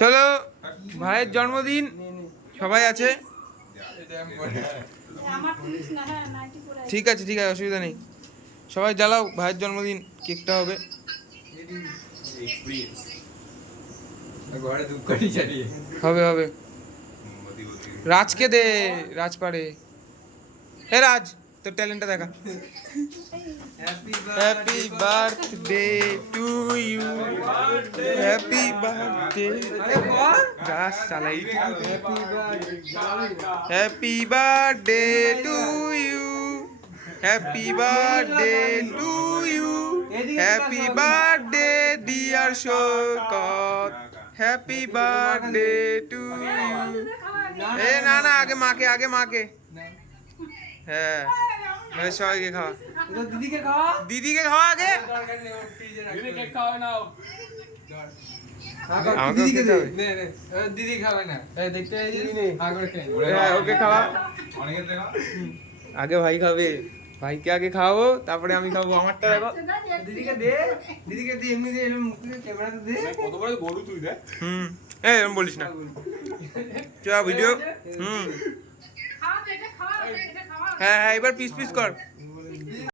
চলো ভাইয়ের জন্মদিন সবাই আছে, ঠিক আছে ঠিক আছে, অসুবিধা নেই। সবাই জ্বালাও, ভাইয়ের জন্মদিন, কেকটা হবে। হবে হবে। রাজকে দে, রাজ পারে। এ রাজ, তোর ট্যালেন্টটা দেখা। Happy birthday to you, happy birthday. গাছ চালাই। Happy birthday to you, happy birthday to you, happy birthday dear Shoukat, happy birthday to you. এ না না, আগে মাকে, আগে মাকে। হ্যাঁ সবাইকে খাওয়া, দিদিকে খাওয়া, দিদিকে খাওয়া আগে। দিদি খাবে না, ওকে খাওয়া আগে, ভাই খাবে, ভাইকে আগে খাওয়াবো, তারপরে আমি খাবো। আমারটা দেখো, দিদিকে দে, দিদিকে দে, এমনি দে, ক্যামেরাতে দে। কত বড় গরু তুই দেখ। এরকম বলিস না, ভিডিও। হ্যাঁ হ্যাঁ, এবার পিস পিস কর।